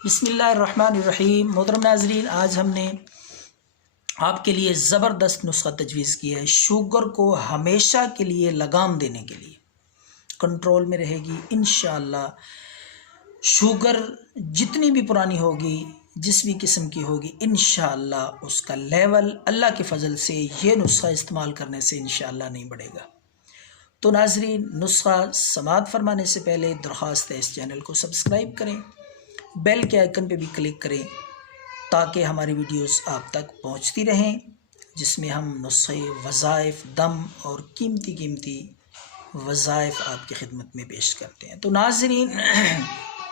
بسم اللہ الرحمن الرحیم۔ محترم ناظرین، آج ہم نے آپ کے لیے زبردست نسخہ تجویز کیا ہے شوگر کو ہمیشہ کے لیے لگام دینے کے لیے۔ کنٹرول میں رہے گی انشاءاللہ۔ شوگر جتنی بھی پرانی ہوگی، جس بھی قسم کی ہوگی، انشاءاللہ اس کا لیول اللہ کے فضل سے یہ نسخہ استعمال کرنے سے انشاءاللہ نہیں بڑھے گا۔ تو ناظرین، نسخہ سماعت فرمانے سے پہلے درخواست ہے اس چینل کو سبسکرائب کریں، بیل کے آئیکن پہ بھی کلک کریں تاکہ ہماری ویڈیوز آپ تک پہنچتی رہیں، جس میں ہم نسخے، وظائف، دم اور قیمتی وظائف آپ کی خدمت میں پیش کرتے ہیں۔ تو ناظرین،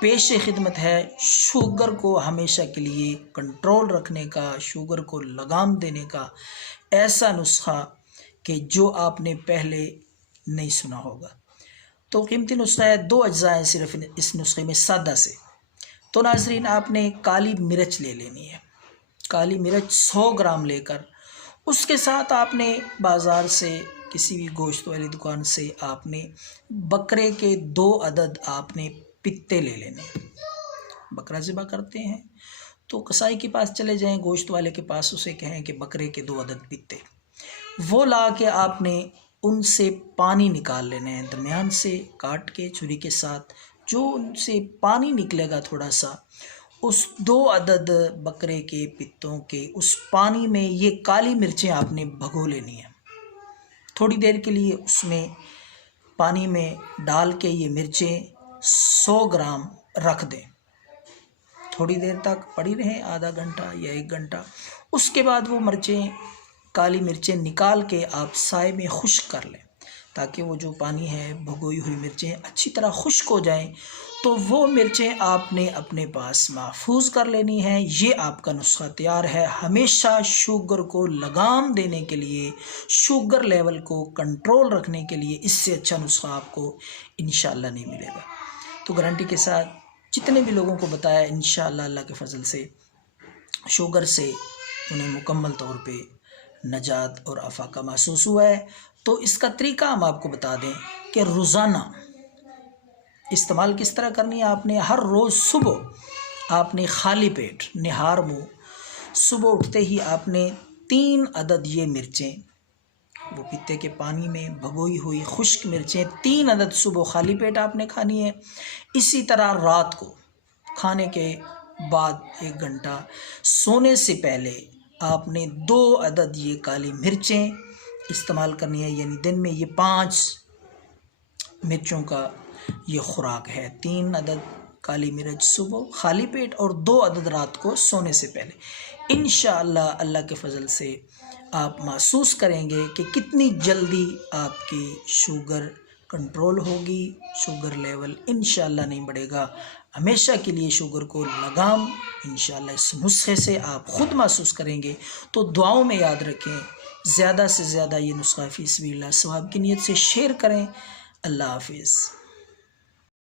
پیش خدمت ہے شوگر کو ہمیشہ کے لیے کنٹرول رکھنے کا، شوگر کو لگام دینے کا ایسا نسخہ کہ جو آپ نے پہلے نہیں سنا ہوگا۔ تو قیمتی نسخہ ہے، 2 اجزاء ہیں صرف اس نسخے میں سادہ سے۔ تو ناظرین، آپ نے کالی مرچ لے لینی ہے۔ کالی مرچ 100 گرام لے کر اس کے ساتھ آپ نے بازار سے، کسی بھی گوشت والی دکان سے آپ نے بکرے کے 2 عدد آپ نے پتے لے لینے۔ بکرا ذبح کرتے ہیں تو قصائی کے پاس چلے جائیں، گوشت والے کے پاس، اسے کہیں کہ بکرے کے 2 عدد پتے، وہ لا کے آپ نے ان سے پانی نکال لینے ہیں، درمیان سے کاٹ کے چھری کے ساتھ۔ جو ان سے پانی نکلے گا تھوڑا سا، اس 2 عدد بکرے کے پتوں کے اس پانی میں یہ کالی مرچیں آپ نے بھگو لینی ہیں۔ تھوڑی دیر کے لیے اس میں پانی میں ڈال کے یہ مرچیں 100 گرام رکھ دیں، تھوڑی دیر تک پڑی رہیں، آدھا گھنٹہ یا 1 گھنٹہ۔ اس کے بعد وہ کالی مرچیں نکال کے آپ سائے میں خشک کر لیں تاکہ وہ جو پانی ہے، بھگوئی ہوئی مرچیں اچھی طرح خشک ہو جائیں۔ تو وہ مرچیں آپ نے اپنے پاس محفوظ کر لینی ہیں۔ یہ آپ کا نسخہ تیار ہے ہمیشہ شوگر کو لگام دینے کے لیے، شوگر لیول کو کنٹرول رکھنے کے لیے۔ اس سے اچھا نسخہ آپ کو انشاءاللہ نہیں ملے گا۔ تو گارنٹی کے ساتھ جتنے بھی لوگوں کو بتایا، انشاءاللہ اللہ کے فضل سے شوگر سے انہیں مکمل طور پہ نجات اور افاقہ محسوس ہوا ہے۔ تو اس کا طریقہ ہم آپ کو بتا دیں کہ روزانہ استعمال کس طرح کرنی ہے۔ آپ نے ہر روز صبح آپ نے خالی پیٹ، نہار منہ، صبح اٹھتے ہی آپ نے 3 عدد یہ مرچیں، وہ پتے کے پانی میں بھگوئی ہوئی خشک مرچیں 3 عدد صبح خالی پیٹ آپ نے کھانی ہے۔ اسی طرح رات کو کھانے کے بعد 1 گھنٹہ سونے سے پہلے آپ نے 2 عدد یہ کالی مرچیں استعمال کرنی ہے، یعنی دن میں یہ 5 مرچوں کا یہ خوراک ہے۔ 3 عدد کالی مرچ صبح خالی پیٹ اور 2 عدد رات کو سونے سے پہلے۔ انشاءاللہ اللہ کے فضل سے آپ محسوس کریں گے کہ کتنی جلدی آپ کی شوگر کنٹرول ہوگی، شوگر لیول انشاءاللہ نہیں بڑھے گا۔ ہمیشہ کے لیے شوگر کو لگام انشاءاللہ اس نسخے سے آپ خود محسوس کریں گے۔ تو دعاؤں میں یاد رکھیں، زیادہ سے زیادہ یہ نسخہ فی سبیل اللہ ثواب کی نیت سے شیئر کریں۔ اللہ حافظ۔